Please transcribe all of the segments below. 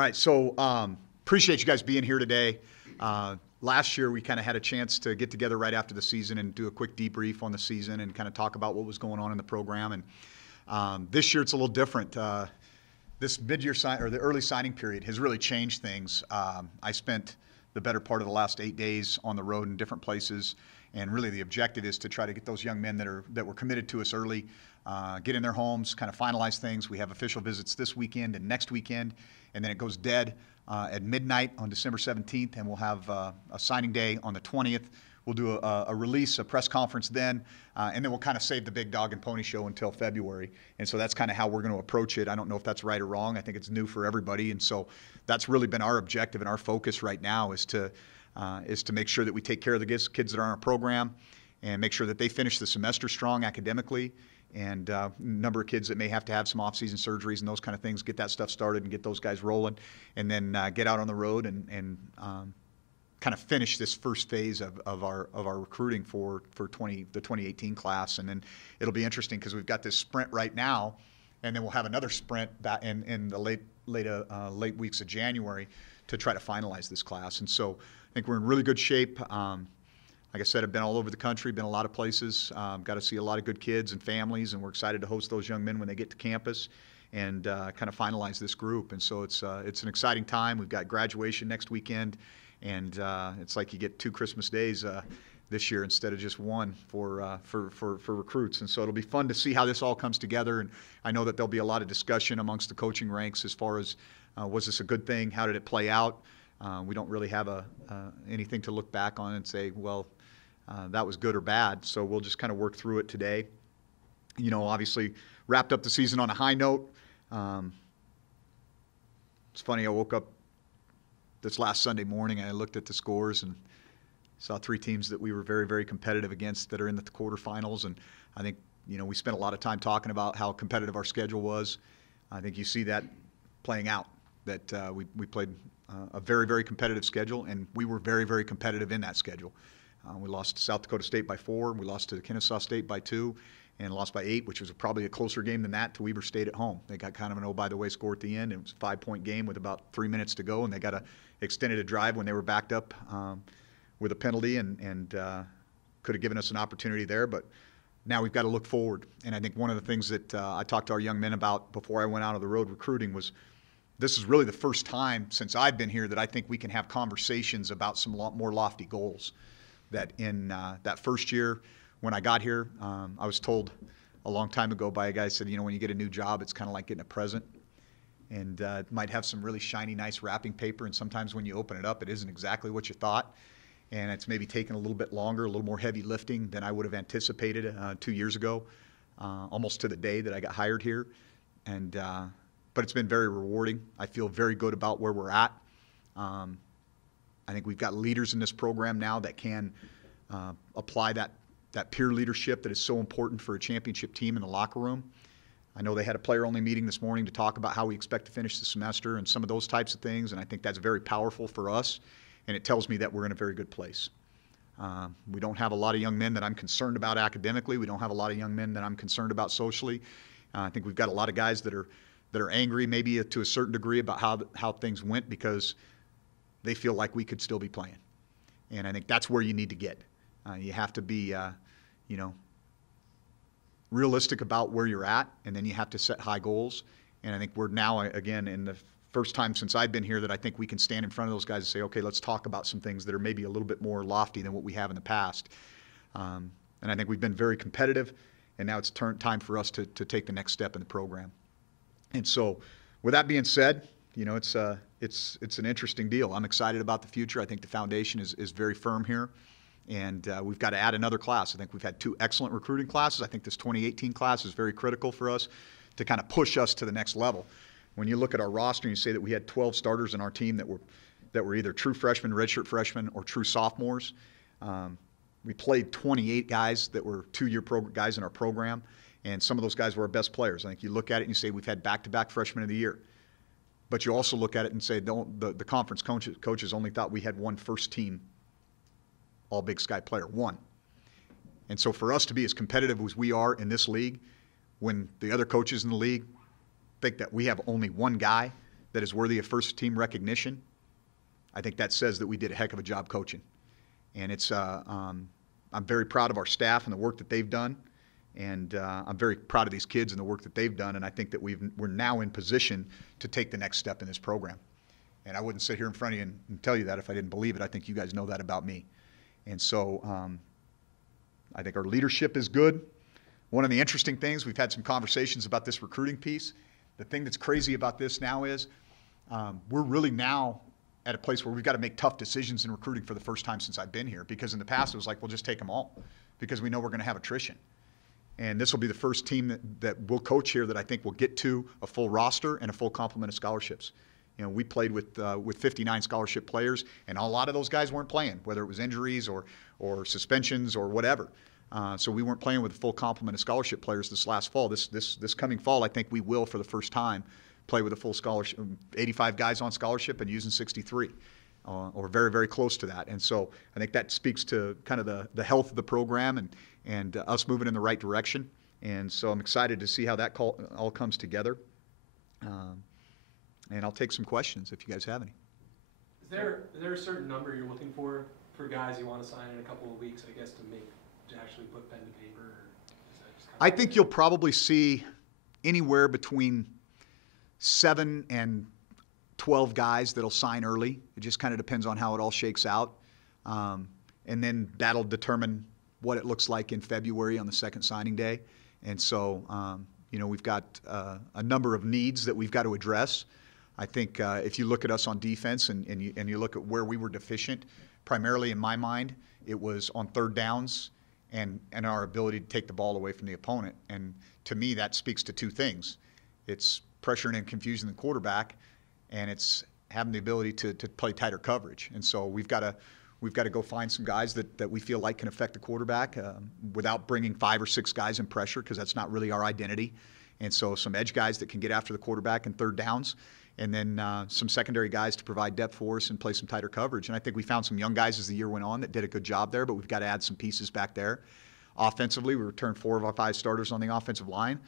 All right, so appreciate you guys being here today. Last year, we kind of had a chance to get together right after the season and do a quick debrief on the season and kind of talk about what was going on in the program. And this year, it's a little different. This mid-year or the early signing period has really changed things. I spent the better part of the last 8 days on the road in different places, and really the objective is to try to get those young men that were committed to us early, get in their homes, kind of finalize things. We have official visits this weekend and next weekend, and then it goes dead at midnight on December 17th, and we'll have a signing day on the 20th. We'll do a release, a press conference then, and then we'll kind of save the big dog and pony show until February. And so that's kind of how we're going to approach it. I don't know if that's right or wrong. I think it's new for everybody, and so that's really been our objective and our focus right now is to make sure that we take care of the kids that are on our program and make sure that they finish the semester strong academically. And a number of kids that may have to have some off-season surgeries and those kind of things, get that stuff started and get those guys rolling, and then get out on the road and kind of finish this first phase of our recruiting for the 2018 class. And then it'll be interesting because we've got this sprint right now, and then we'll have another sprint in the late weeks of January to try to finalize this class. And so I think we're in really good shape. Like I said, I've been all over the country, been a lot of places, got to see a lot of good kids and families, and we're excited to host those young men when they get to campus and kind of finalize this group. And so it's an exciting time. We've got graduation next weekend, and it's like you get 2 Christmas days this year instead of just one for recruits. And so it'll be fun to see how this all comes together. And I know that there'll be a lot of discussion amongst the coaching ranks as far as was this a good thing? How did it play out? We don't really have anything to look back on and say, well, that was good or bad. So we'll just kind of work through it today. You know, obviously wrapped up the season on a high note. It's funny, I woke up this last Sunday morning and I looked at the scores and saw 3 teams that we were very, very competitive against that are in the quarterfinals. And I think, you know, we spent a lot of time talking about how competitive our schedule was. I think you see that playing out, that we played a very, very competitive schedule, and we were very, very competitive in that schedule. We lost to South Dakota State by 4, we lost to Kennesaw State by 2, and lost by 8, which was probably a closer game than that to Weber State at home. They got kind of an oh-by-the-way score at the end. It was a 5-point game with about 3 minutes to go, and they got extended a drive when they were backed up with a penalty, and could have given us an opportunity there. But now we've got to look forward. And I think one of the things that I talked to our young men about before I went out on the road recruiting was this is really the first time since I've been here that I think we can have conversations about some more lofty goals. That in that first year when I got here, I was told a long time ago by a guy who said, you know, when you get a new job, it's kind of like getting a present. And it might have some really shiny, nice wrapping paper, and sometimes when you open it up, it isn't exactly what you thought. And it's maybe taken a little bit longer, a little more heavy lifting than I would have anticipated 2 years ago, almost to the day that I got hired here. And but it's been very rewarding. I feel very good about where we're at. I think we've got leaders in this program now that can apply that peer leadership that is so important for a championship team in the locker room. I know they had a player-only meeting this morning to talk about how we expect to finish the semester and some of those types of things, and I think that's very powerful for us, and it tells me that we're in a very good place. We don't have a lot of young men that I'm concerned about academically. We don't have a lot of young men that I'm concerned about socially. I think we've got a lot of guys that are angry maybe to a certain degree about how things went because they feel like we could still be playing. And I think that's where you need to get. You have to be, you know, realistic about where you're at, and then you have to set high goals. And I think we're now, again, in the first time since I've been here that I think we can stand in front of those guys and say, okay, let's talk about some things that are maybe a little bit more lofty than what we have in the past. And I think we've been very competitive, and now it's time for us to take the next step in the program. And so with that being said, you know, it's an interesting deal. I'm excited about the future. I think the foundation is very firm here, and we've got to add another class. I think we've had 2 excellent recruiting classes. I think this 2018 class is very critical for us to kind of push us to the next level. When you look at our roster and you say that we had 12 starters in our team that were either true freshmen, redshirt freshmen, or true sophomores, we played 28 guys that were 2-year guys in our program, and some of those guys were our best players. I think you look at it and you say we've had back-to-back freshmen of the year. But you also look at it and say the conference coaches only thought we had 1 first-team All-Big Sky player, 1. And so for us to be as competitive as we are in this league, when the other coaches in the league think that we have only 1 guy that is worthy of first-team recognition, I think that says that we did a heck of a job coaching. And I'm very proud of our staff and the work that they've done. And I'm very proud of these kids and the work that they've done. And I think that we're now in position to take the next step in this program. And I wouldn't sit here in front of you and tell you that if I didn't believe it. I think you guys know that about me. And so I think our leadership is good. One of the interesting things, we've had some conversations about this recruiting piece. The thing that's crazy about this now is we're really now at a place where we've got to make tough decisions in recruiting for the first time since I've been here. Because in the past, it was like, we'll just take them all because we know we're going to have attrition. And this will be the first team that we'll coach here that I think will get to a full roster and a full complement of scholarships. You know, we played with 59 scholarship players, and a lot of those guys weren't playing, whether it was injuries or suspensions or whatever. So we weren't playing with a full complement of scholarship players this last fall. This coming fall, I think we will, for the first time, play with a full scholarship, 85 guys on scholarship and using 63, or very, very close to that. And so I think that speaks to kind of the health of the program and us moving in the right direction. And so I'm excited to see how that all comes together. And I'll take some questions if you guys have any. Is there a certain number you're looking for guys you want to sign in a couple of weeks, I guess, to actually put pen to paper? Or is that just kind of I think you'll probably see anywhere between 7 and 12 guys that'll sign early. It just kind of depends on how it all shakes out. And then that'll determine what it looks like in February on the second signing day. And so, we've got a number of needs that we've got to address. I think if you look at us on defense and you look at where we were deficient, primarily in my mind, it was on third downs and our ability to take the ball away from the opponent. And to me, that speaks to two things. It's pressuring and confusing the quarterback, and it's having the ability to play tighter coverage. And so we've got to go find some guys that we feel like can affect the quarterback without bringing 5 or 6 guys in pressure, because that's not really our identity. And so some edge guys that can get after the quarterback in third downs, and then some secondary guys to provide depth for us and play some tighter coverage. And I think we found some young guys as the year went on that did a good job there, but we've got to add some pieces back there. Offensively, we returned 4 of our 5 starters on the offensive line,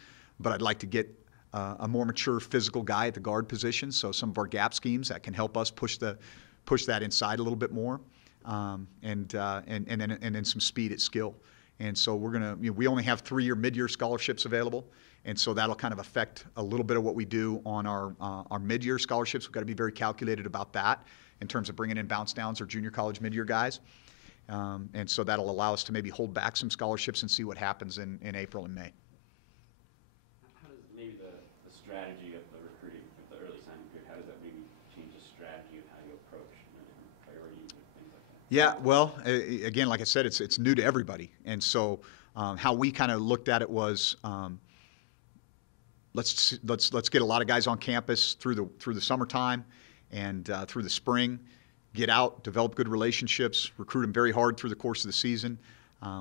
but I'd like to get a more mature physical guy at the guard position, so some of our gap schemes that can help us push that inside a little bit more, and then some speed at skill. And so we only have 3-year mid-year scholarships available, and so that'll kind of affect a little bit of what we do on our mid-year scholarships. We've got to be very calculated about that in terms of bringing in bounce downs or junior college mid-year guys. And so that'll allow us to maybe hold back some scholarships and see what happens in April and May. How does maybe the strategy of the recruiting, of the early signing period, how does that maybe change the strategy of how you approach different priorities and things like that? Yeah, well, again, like I said, it's new to everybody. And so how we kind of looked at it was let's get a lot of guys on campus through the summertime and through the spring. Get out, develop good relationships, recruit them very hard through the course of the season.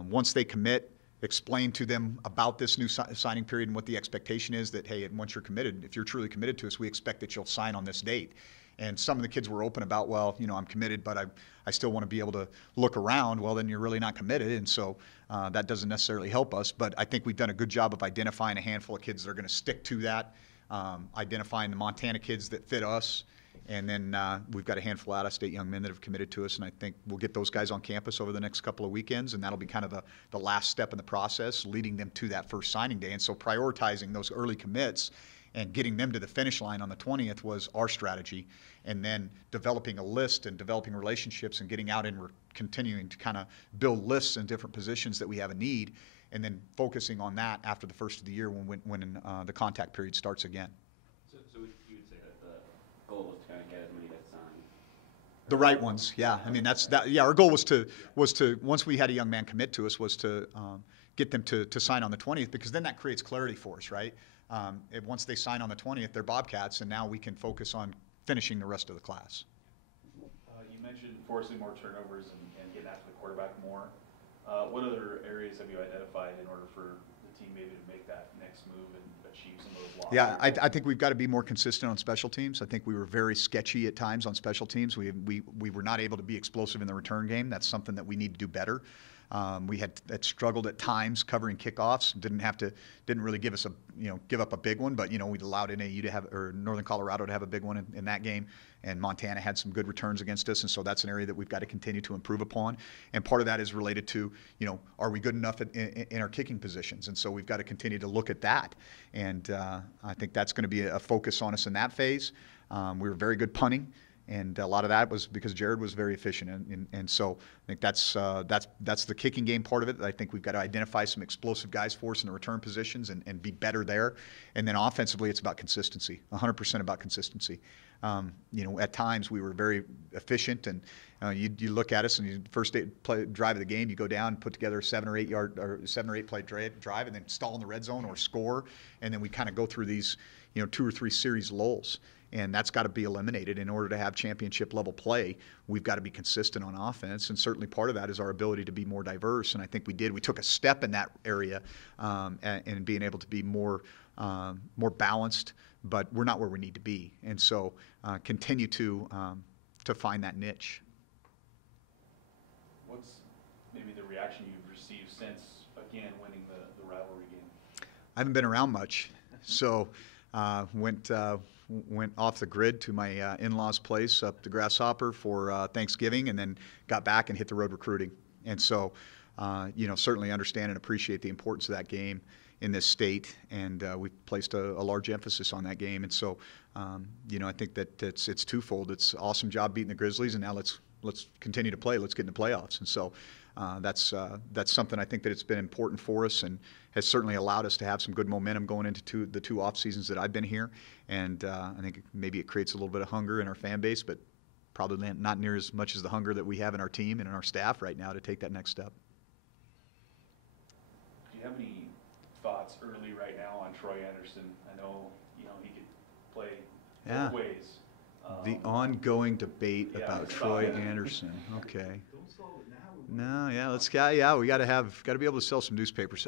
Once they commit, explain to them about this new signing period and what the expectation is, that, hey, once you're committed, if you're truly committed to us, we expect that you'll sign on this date. And some of the kids were open about, well, I'm committed, but I still want to be able to look around. Well, then you're really not committed, and so that doesn't necessarily help us. But I think we've done a good job of identifying a handful of kids that are going to stick to that, identifying the Montana kids that fit us. And then we've got a handful of out-of-state young men that have committed to us, and I think we'll get those guys on campus over the next couple of weekends, and that'll be kind of the last step in the process, leading them to that first signing day. And so prioritizing those early commits and getting them to the finish line on the 20th was our strategy, and then developing a list and developing relationships and getting out and continuing to kind of build lists in different positions that we have a need, and then focusing on that after the first of the year when the contact period starts again. So you would say that the goal was to kind of get as many that signed? The right ones, yeah. I mean, yeah. Our goal was to once we had a young man commit to us, was to get them to sign on the 20th, because then that creates clarity for us, right? Once they sign on the 20th, they're Bobcats, and now we can focus on finishing the rest of the class. You mentioned forcing more turnovers and getting after the quarterback more. What other areas have you identified in order for the team maybe to make that next move and achieve some of those losses? Yeah, I think we've got to be more consistent on special teams. I think we were very sketchy at times on special teams. We were not able to be explosive in the return game. That's something that we need to do better. We had struggled at times covering kickoffs. Didn't really give us give up a big one, but we'd allowed NAU to have, or Northern Colorado to have a big one in that game. And Montana had some good returns against us, and so that's an area that we've got to continue to improve upon. And part of that is related to, are we good enough in our kicking positions? And so we've got to continue to look at that. And I think that's going to be a focus on us in that phase. We were very good punting, and a lot of that was because Jared was very efficient. And so I think that's the kicking game part of it. I think we've got to identify some explosive guys for us in the return positions and be better there. And then offensively, it's about consistency, 100% about consistency. At times we were very efficient, and you look at us, and you first drive of the game, you go down and put together a 7 or 8 play drive, and then stall in the red zone or score, and then we kind of go through these 2 or 3 series lulls, and that's got to be eliminated in order to have championship level play. We've got to be consistent on offense, and certainly part of that is our ability to be more diverse, and I think we did. We took a step in that area, and being able to be more balanced, but we're not where we need to be, and so continue to find that niche. What's maybe the reaction you've received since, again, winning the rivalry game? I haven't been around much, so went off the grid to my in-laws' place up the Grasshopper for Thanksgiving, and then got back and hit the road recruiting. And so, certainly understand and appreciate the importance of that game in this state, and we've placed a large emphasis on that game. And so, I think that it's twofold. It's an awesome job beating the Grizzlies, and now let's continue to play. Let's get in the playoffs. And so that's something I think that it's been important for us, and has certainly allowed us to have some good momentum going into the 2 off seasons that I've been here. And I think maybe it creates a little bit of hunger in our fan base, but probably not near as much as the hunger that we have in our team and in our staff right now to take that next step. Do you have any thoughts early right now on Troy Anderson? I know he could play both ways. The ongoing debate about Troy about Anderson. Okay. No, yeah, we got to be able to sell some newspapers.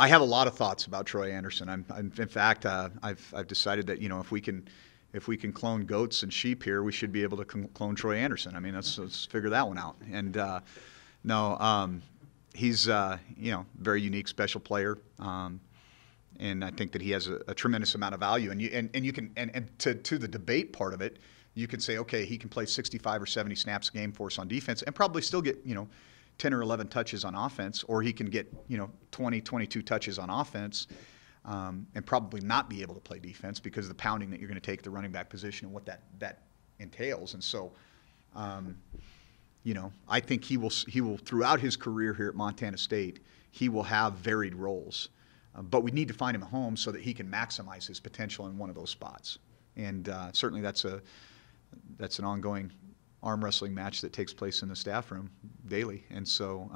I have a lot of thoughts about Troy Anderson. In fact, I've decided that if we can clone goats and sheep here, we should be able to clone Troy Anderson. I mean, let's figure that one out. And he's very unique, special player. And I think that he has a tremendous amount of value. And you can to the debate part of it, you can say, okay, he can play 65 or 70 snaps a game for us on defense and probably still get 10 or 11 touches on offense, or he can get 20, 22 touches on offense, and probably not be able to play defense because of the pounding that you're going to take the running back position and what that entails. And so, I think he will throughout his career here at Montana State, he will have varied roles. But we need to find him a home so that he can maximize his potential in one of those spots. And certainly that's an ongoing arm wrestling match that takes place in the staff room daily. And so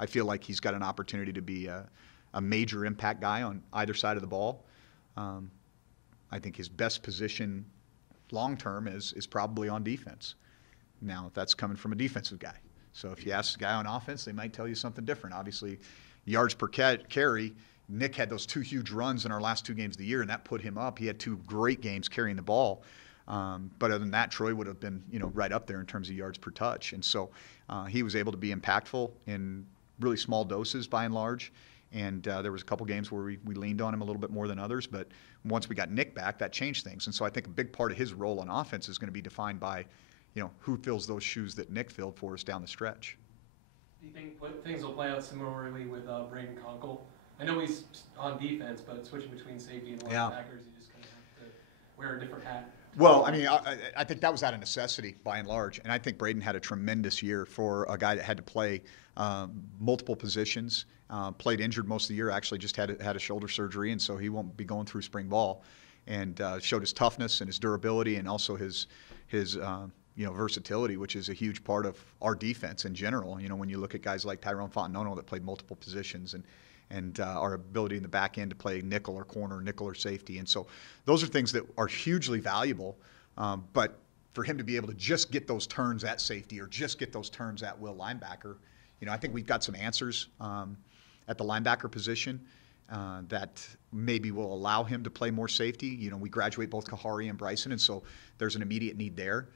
I feel like he's got an opportunity to be a major impact guy on either side of the ball. I think his best position long-term is probably on defense. Now, that's coming from a defensive guy. So if you ask the guy on offense, they might tell you something different. Obviously, yards per carry, Nick had those 2 huge runs in our last 2 games of the year, and that put him up. He had 2 great games carrying the ball. But other than that, Troy would have been, right up there in terms of yards per touch. And so he was able to be impactful in really small doses by and large. And there was a couple games where we leaned on him a little bit more than others. But once we got Nick back, that changed things. And so I think a big part of his role on offense is going to be defined by, who fills those shoes that Nick filled for us down the stretch. Do you think things will play out similarly with Braden Conkle? I know he's on defense, but switching between safety and linebackers, you just kind of have to wear a different hat. Well, I mean, I think that was out of necessity by and large, and I think Braden had a tremendous year for a guy that had to play multiple positions, played injured most of the year, actually just had a shoulder surgery, and so he won't be going through spring ball, and showed his toughness and his durability and also his versatility, which is a huge part of our defense in general. When you look at guys like Tyrone Fontanono that played multiple positions, and our ability in the back end to play nickel or corner, nickel or safety. And so those are things that are hugely valuable. But for him to be able to just get those turns at safety or just get those turns at will linebacker, I think we've got some answers at the linebacker position that maybe will allow him to play more safety. We graduate both Kahari and Bryson, and so there's an immediate need there.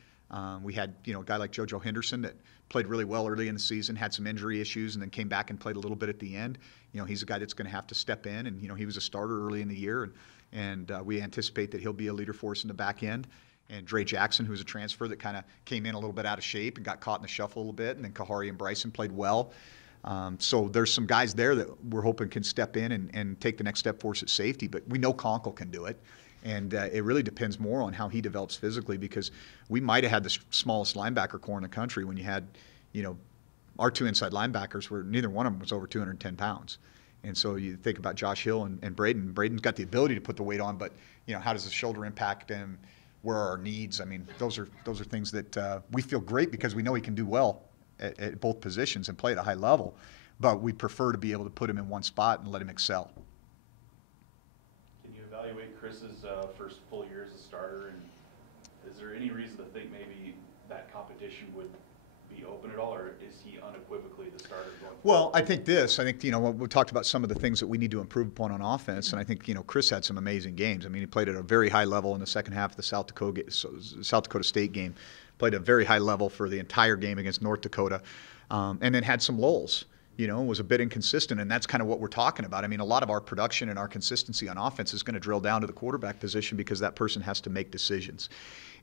We had, a guy like JoJo Henderson that played really well early in the season, had some injury issues, and then came back and played a little bit at the end. He's a guy that's going to have to step in, and, he was a starter early in the year, and we anticipate that he'll be a leader for us in the back end. And Dre Jackson, who's a transfer that kind of came in a little bit out of shape and got caught in the shuffle a little bit, and then Kahari and Bryson played well. So there's some guys there that we're hoping can step in and take the next step for us at safety, but we know Conkle can do it. And it really depends more on how he develops physically, because we might have had the smallest linebacker core in the country when you had, our two inside linebackers were, neither one of them was over 210 pounds. And so you think about Josh Hill and Breeden. Breeden's got the ability to put the weight on, but, how does the shoulder impact him? Where are our needs? I mean, those are things that we feel great because we know he can do well at both positions and play at a high level, but we prefer to be able to put him in one spot and let him excel. Can you evaluate Chris's first full year as a starter, and is there any reason to think maybe that competition would be open at all, or is he unequivocally the starter going forward? Well, I think we talked about some of the things that we need to improve upon on offense, and I think, Chris had some amazing games. I mean, he played at a very high level in the second half of the South Dakota State game, played at a very high level for the entire game against North Dakota, and then had some lulls. Was a bit inconsistent, and that's kind of what we're talking about. I mean, a lot of our production and our consistency on offense is going to drill down to the quarterback position because that person has to make decisions.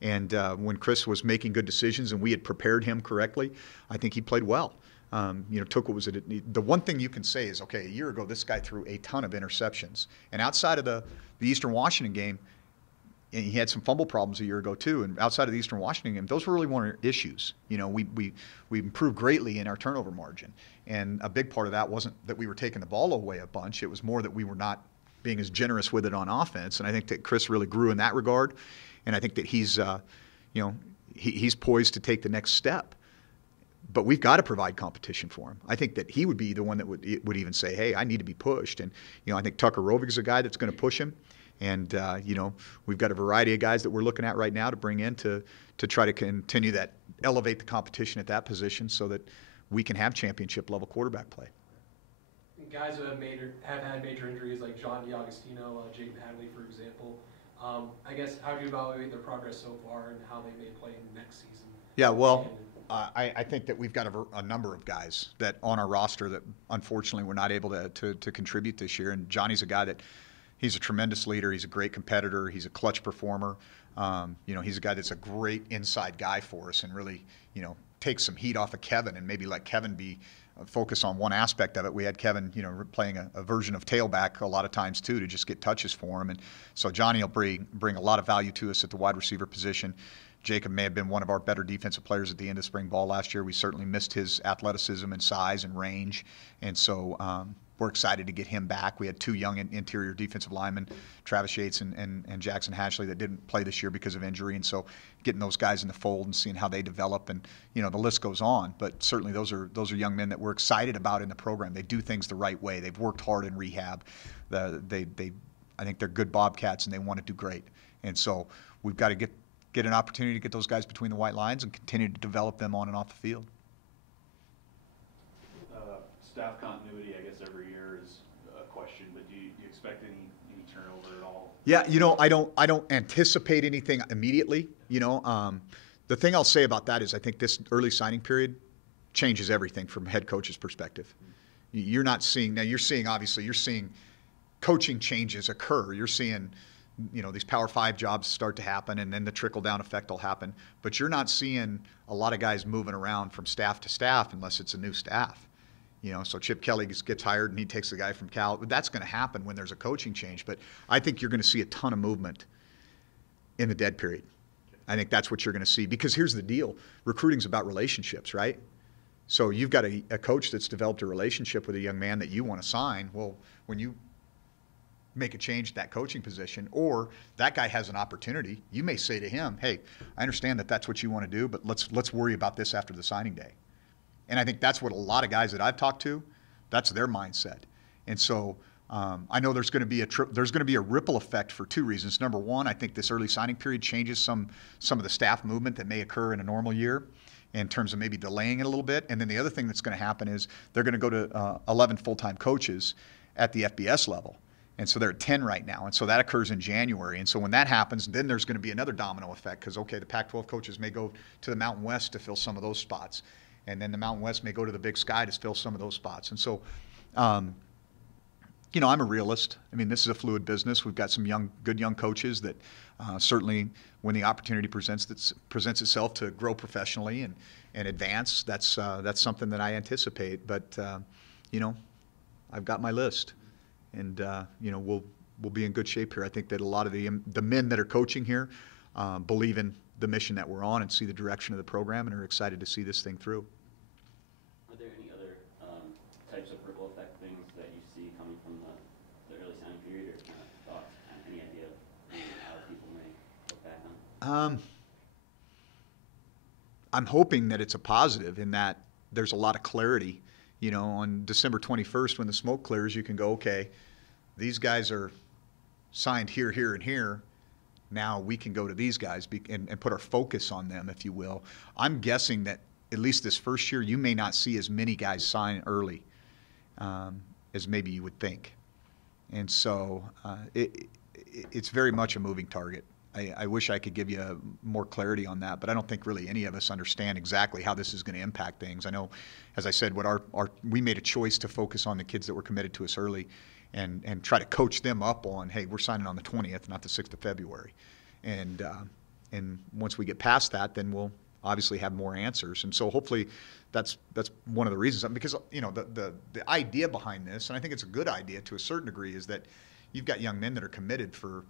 And when Chris was making good decisions and we had prepared him correctly, I think he played well. Took what was it. The one thing you can say is, okay, a year ago this guy threw a ton of interceptions, and outside of the Eastern Washington game, and he had some fumble problems a year ago too. And outside of the Eastern Washington game, those were really one of our issues. We improved greatly in our turnover margin, and a big part of that wasn't that we were taking the ball away a bunch. It was more that we were not being as generous with it on offense. And I think that Chris really grew in that regard, and I think that he's poised to take the next step. But we've got to provide competition for him. I think that he would be the one that would even say, hey, I need to be pushed. And I think Tucker Rovig is a guy that's going to push him. And, we've got a variety of guys that we're looking at right now to bring in to try to continue that, elevate the competition at that position so that we can have championship-level quarterback play. Guys who have had major injuries like John DiAgostino, Jacob Hadley, for example, I guess how do you evaluate their progress so far and how they may play next season? Yeah, well, I think that we've got a number of guys that on our roster that unfortunately were not able to contribute this year. And Johnny's a guy that he's a tremendous leader. He's a great competitor. He's a clutch performer. He's a guy that's a great inside guy for us and really, take some heat off of Kevin and maybe let Kevin be focus on one aspect of it. We had Kevin, playing a version of tailback a lot of times too to just get touches for him. And so Johnny will bring a lot of value to us at the wide receiver position. Jacob may have been one of our better defensive players at the end of spring ball last year. We certainly missed his athleticism and size and range. And so we're excited to get him back. We had two young interior defensive linemen, Travis Yates and Jackson Hashley, that didn't play this year because of injury. And so getting those guys in the fold and seeing how they develop, and the list goes on. But certainly those are young men that we're excited about in the program. They do things the right way. They've worked hard in rehab. I think they're good Bobcats, and they want to do great. And so we've got to get an opportunity to get those guys between the white lines and continue to develop them on and off the field. Staff continuity, I guess, every year is a question, but do you expect any turnover at all? Yeah, I don't anticipate anything immediately. The thing I'll say about that is I think this early signing period changes everything from a head coach's perspective. You're seeing coaching changes occur. You're seeing these Power 5 jobs start to happen, and then the trickle-down effect will happen. But you're not seeing a lot of guys moving around from staff to staff unless it's a new staff. So Chip Kelly gets hired, and he takes the guy from Cal. That's going to happen when there's a coaching change. But I think you're going to see a ton of movement in the dead period. I think that's what you're going to see. Because here's the deal. Recruiting's about relationships, right? So you've got a coach that's developed a relationship with a young man that you want to sign. Well, when you make a change at that coaching position, or that guy has an opportunity, you may say to him, hey, I understand that that's what you want to do, but let's worry about this after the signing day. And I think that's what a lot of guys that I've talked to, that's their mindset. And so I know there's going to be a ripple effect for two reasons. Number one, I think this early signing period changes some of the staff movement that may occur in a normal year in terms of maybe delaying it a little bit. And then the other thing that's going to happen is they're going to go to 11 full-time coaches at the FBS level. And so they're at 10 right now. And so that occurs in January. And so when that happens, then there's going to be another domino effect because, okay, the Pac-12 coaches may go to the Mountain West to fill some of those spots. And then the Mountain West may go to the Big Sky to fill some of those spots. And so, you know, I'm a realist. I mean, this is a fluid business. We've got some good young coaches that certainly when the opportunity presents itself to grow professionally and advance, that's something that I anticipate. But, you know, I've got my list. And, you know, we'll be in good shape here. I think that a lot of the men that are coaching here believe in the mission that we're on and see the direction of the program and are excited to see this thing through. Are there any other types of ripple effect things that you see coming from the early signing period, or kind of thoughts, any idea of how people may look back on? I'm hoping that it's a positive in that there's a lot of clarity. You know, on December 21st, when the smoke clears, you can go, okay, these guys are signed here, here, and here. Now we can go to these guys and put our focus on them, if you will. I'm guessing that at least this first year, you may not see as many guys sign early as maybe you would think. And so it's very much a moving target. I wish I could give you more clarity on that, but I don't think really any of us understand exactly how this is going to impact things. I know, as I said, we made a choice to focus on the kids that were committed to us early and try to coach them up on, hey, we're signing on the 20th, not the 6th of February. And once we get past that, then we'll obviously have more answers. And so hopefully that's one of the reasons. Because, you know, the idea behind this, and I think it's a good idea to a certain degree, is that you've got young men that are committed for,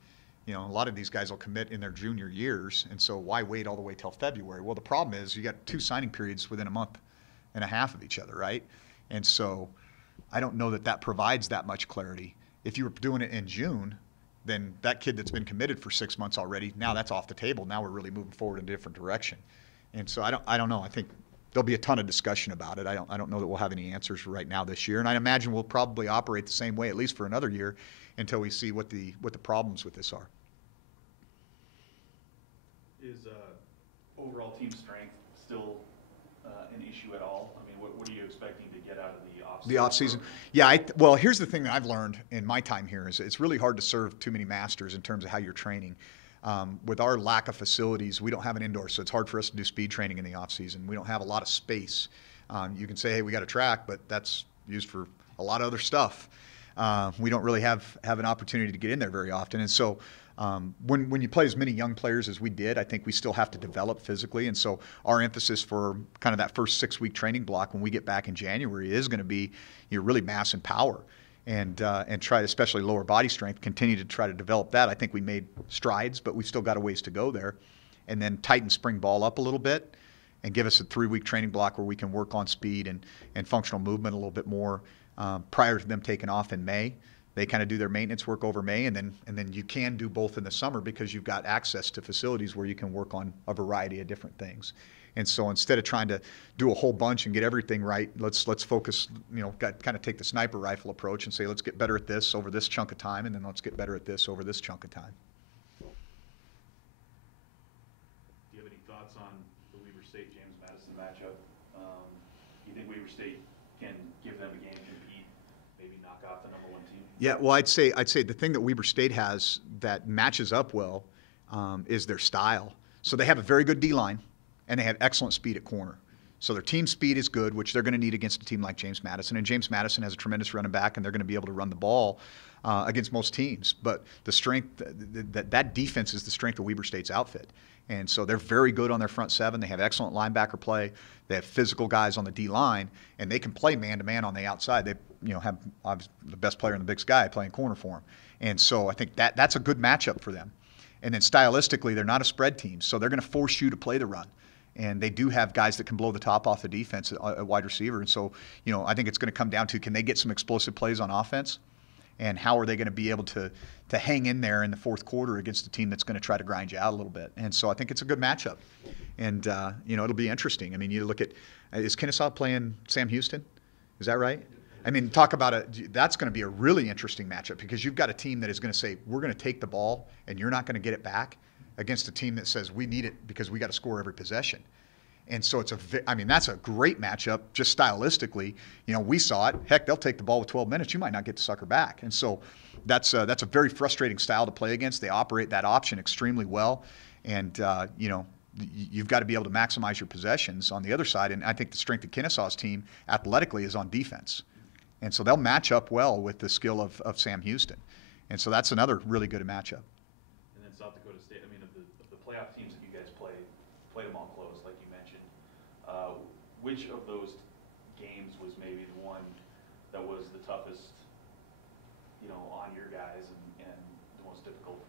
you know, a lot of these guys will commit in their junior years, and so why wait all the way till February? Well, the problem is you got 2 signing periods within a month and a half of each other, right? And so I don't know that provides that much clarity. If you were doing it in June, then that kid that's been committed for 6 months already, now that's off the table. Now we're really moving forward in a different direction. And so I don't know. I think there'll be a ton of discussion about it. I don't know that we'll have any answers right now this year, and I imagine we'll probably operate the same way at least for another year until we see what the problems with this are. Is overall team strength still an issue at all? I mean, what are you expecting to get out of the offseason? The offseason? Yeah, well, here's the thing that I've learned in my time here is it's really hard to serve too many masters in terms of how you're training. With our lack of facilities, we don't have an indoor, so it's hard for us to do speed training in the offseason. We don't have a lot of space. You can say, hey, we got a track, but that's used for a lot of other stuff. We don't really have an opportunity to get in there very often. And so when you play as many young players as we did, I think we still have to develop physically. And so our emphasis for kind of that first 6-week training block when we get back in January is going to be, you know, really mass and power and try to, especially lower body strength, continue to try to develop that. I think we made strides, but we've still got a ways to go there. And then tighten spring ball up a little bit and give us a 3-week training block where we can work on speed and functional movement a little bit more prior to them taking off in May. They kind of do their maintenance work over May, and then you can do both in the summer because you've got access to facilities where you can work on a variety of different things. And so instead of trying to do a whole bunch and get everything right, let's focus, you know, kind of take the sniper rifle approach and say, let's get better at this over this chunk of time, and then let's get better at this over this chunk of time. Do you have any thoughts on the Weber State-James Madison matchup? Do you think Weber State can give them a game, compete, maybe knock off the #1 team? Yeah, well, I'd say the thing that Weber State has that matches up well is their style. So they have a very good D-line, and they have excellent speed at corner. So their team speed is good, which they're going to need against a team like James Madison. And James Madison has a tremendous running back, and they're going to be able to run the ball against most teams. But the strength, that defense is the strength of Weber State's outfit. And so they're very good on their front seven. They have excellent linebacker play. They have physical guys on the D-line, and they can play man-to-man on the outside. They, you know, have obviously the best player in the Big Sky playing corner for them. And so I think that's a good matchup for them. And then stylistically, they're not a spread team, so they're going to force you to play the run. And they do have guys that can blow the top off the defense at wide receiver. And so, you know, I think it's going to come down to, can they get some explosive plays on offense? And how are they going to be able to hang in there in the fourth quarter against a team that's going to try to grind you out a little bit? And so I think it's a good matchup. And, you know, it'll be interesting. I mean, you look at, is Kennesaw playing Sam Houston? Is that right? I mean, talk about it. That's going to be a really interesting matchup because you've got a team that is going to say, we're going to take the ball and you're not going to get it back, against a team that says we need it because we got to score every possession. And so I mean, that's a great matchup just stylistically. You know, we saw it. Heck, they'll take the ball with 12 minutes. You might not get to sucker back. And so that's a very frustrating style to play against. They operate that option extremely well. And, you know, you've got to be able to maximize your possessions on the other side. And I think the strength of Kennesaw's team athletically is on defense. And so they'll match up well with the skill of Sam Houston. And so that's another really good matchup. And then South Dakota State, I mean, of the playoff teams that you guys played them all close, like you mentioned. Which of those games was maybe the one that was the toughest, you know, on your guys and the most difficult?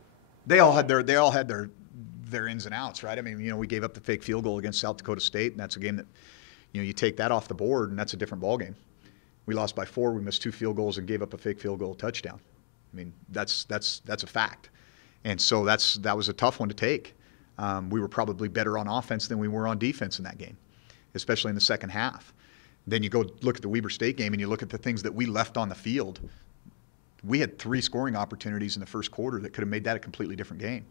They all had their ins and outs, right? I mean, you know, we gave up the fake field goal against South Dakota State, and that's a game that, you know, you take that off the board, and that's a different ball game. We lost by 4. We missed 2 field goals and gave up a fake field goal touchdown. I mean, that's a fact. And so that was a tough one to take. We were probably better on offense than we were on defense in that game, especially in the second half. Then you go look at the Weber State game and you look at the things that we left on the field. We had 3 scoring opportunities in the first quarter that could have made that a completely different game.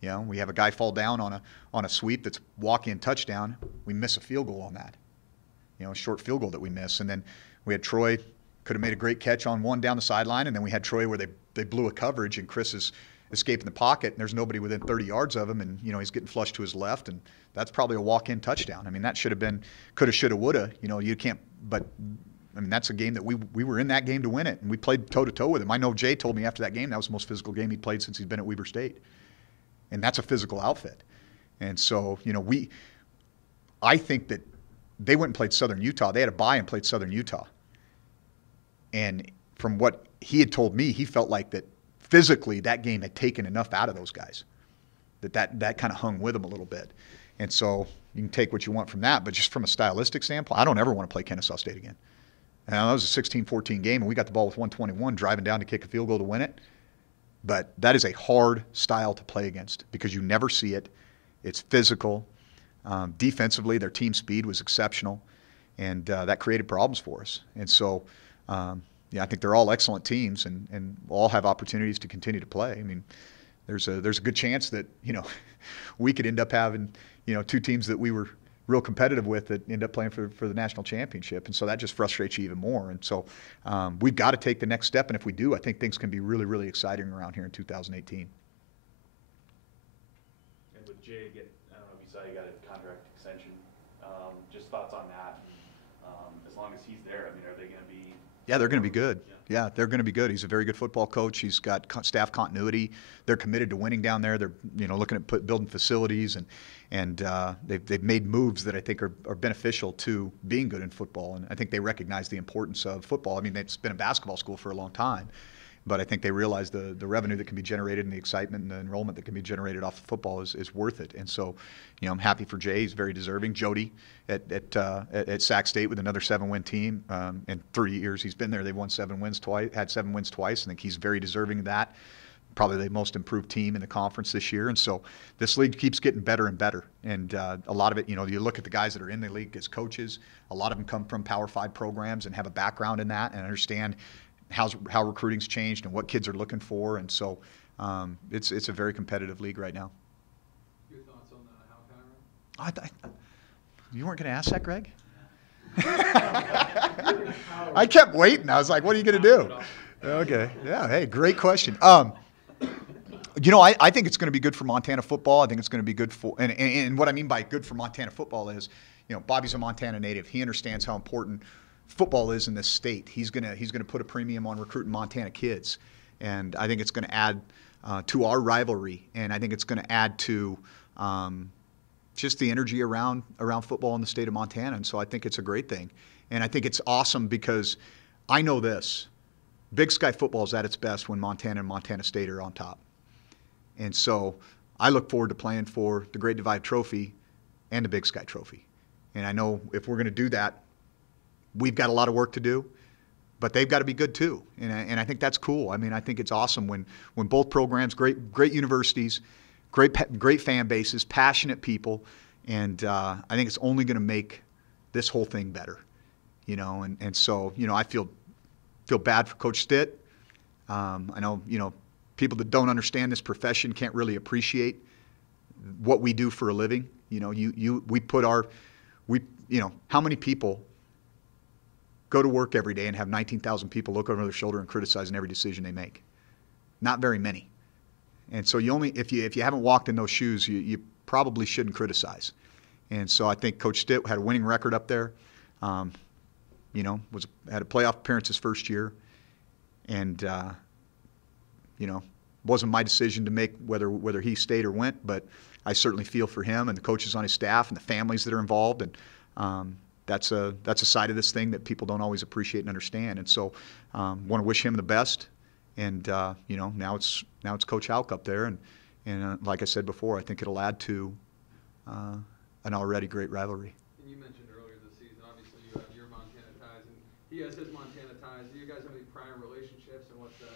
You know, we have a guy fall down on a sweep that's walk-in touchdown. We miss a field goal on that. You know, a short field goal that we miss. And then we had Troy could have made a great catch on one down the sideline, and then we had Troy where they blew a coverage and Chris is escaping the pocket and there's nobody within 30 yards of him, and you know, he's getting flushed to his left, and that's probably a walk-in touchdown. I mean, that should have been coulda, shoulda, woulda. You know, you can't, but I mean, that's a game that we were in that game to win it, and we played toe-to-toe with him. I know Jay told me after that game that was the most physical game he'd played since he's been at Weber State. And that's a physical outfit. And so, you know, I think that they went and played Southern Utah. They had a bye and played Southern Utah. And from what he had told me, he felt like that physically that game had taken enough out of those guys, that kind of hung with them a little bit. And so you can take what you want from that, but just from a stylistic standpoint, I don't ever want to play Kennesaw State again. And that was a 16-14 game, and we got the ball with 121, driving down to kick a field goal to win it. But that is a hard style to play against because you never see it. It's physical. Defensively, their team speed was exceptional, and that created problems for us. And so, yeah, I think they're all excellent teams and all have opportunities to continue to play. I mean, there's a good chance that, you know, we could end up having, you know, 2 teams that we were real competitive with that end up playing for the national championship. And so that just frustrates you even more. And so we've got to take the next step. And if we do, I think things can be really, really exciting around here in 2018. And with Jay, I don't know if you saw, you got a contract extension. Just thoughts on that. As long as he's there, I mean, are they going to be? Yeah, they're going to be good. Yeah, they're going to be good. He's a very good football coach. He's got staff continuity. They're committed to winning down there. They're, you know, looking at building facilities, and they've made moves that I think are beneficial to being good in football. And I think they recognize the importance of football. I mean, it's been a basketball school for a long time, but I think they realize the revenue that can be generated and the excitement and the enrollment that can be generated off of football is worth it. And so, you know, I'm happy for Jay. He's very deserving. Jody at Sac State with another 7-win team. In 30 years he's been there, they've won 7 wins twice, had 7 wins twice. I think he's very deserving of that. Probably the most improved team in the conference this year. And so this league keeps getting better and better. And a lot of it, you know, you look at the guys that are in the league as coaches, a lot of them come from Power 5 programs and have a background in that and understand how recruiting's changed and what kids are looking for. And so it's a very competitive league right now. Your thoughts on the Hal Cameron? You weren't going to ask that, Greg? I kept waiting. I was like, what are you going to do? Okay. Yeah. Hey, great question. You know, I think it's going to be good for Montana football. I think it's going to be good for, and what I mean by good for Montana football is, you know, Bobby's a Montana native. He understands how important football is in this state. He's going to put a premium on recruiting Montana kids, and I think it's going to add to our rivalry, and I think it's going to add to just the energy around football in the state of Montana. And so I think it's a great thing, and I think it's awesome because I know this: Big Sky football is at its best when Montana and Montana State are on top. And so I look forward to playing for the Great Divide Trophy and the Big Sky Trophy. And I know if we're going to do that, we've got a lot of work to do, but they've got to be good too. And I think that's cool. I mean, I think it's awesome when both programs, great universities, great fan bases, passionate people, and I think it's only going to make this whole thing better, you know. And so, you know, I feel bad for Coach Stitt. I know, you know, people that don't understand this profession can't really appreciate what we do for a living. You know, we put our how many people go to work every day and have 19,000 people look over their shoulder and criticizing every decision they make? Not very many. And so if you haven't walked in those shoes, you probably shouldn't criticize. And so I think Coach Stitt had a winning record up there. Had a playoff appearance his first year, and wasn't my decision to make whether he stayed or went, but I certainly feel for him and the coaches on his staff and the families that are involved, and that's a side of this thing that people don't always appreciate and understand. And so, want to wish him the best. And now it's Coach Houck up there, and like I said before, I think it'll add to an already great rivalry. And you mentioned earlier this season, obviously you have your Montana ties, and he has his Montana ties. Do you guys have any prior relationships, and what's that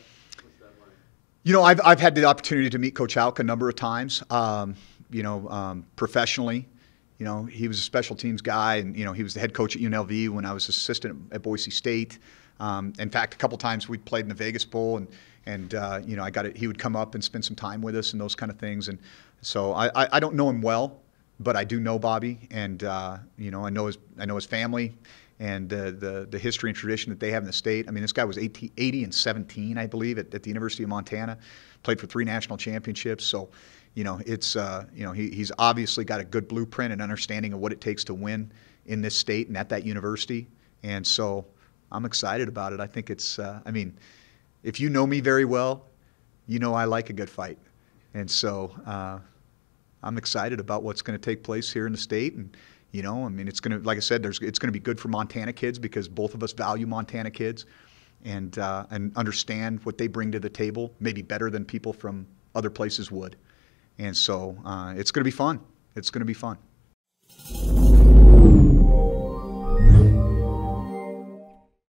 like? I've had the opportunity to meet Coach Houck a number of times. Professionally, he was a special teams guy, and he was the head coach at UNLV when I was assistant at Boise State. In fact, a couple times we played in the Vegas Bowl, and he would come up and spend some time with us and those kind of things. And so I don't know him well, but I do know Bobby, and I know his family and the history and tradition that they have in the state. I mean, this guy was 80 and 17, I believe, at the University of Montana. Played for 3 national championships. So, he's obviously got a good blueprint and understanding of what it takes to win in this state and at that university. And so I'm excited about it. I think it's, if you know me very well, I like a good fight. And so I'm excited about what's going to take place here in the state. And, it's going to, like I said, it's going to be good for Montana kids because both of us value Montana kids and understand what they bring to the table, maybe better than people from other places would. And so it's going to be fun. It's going to be fun.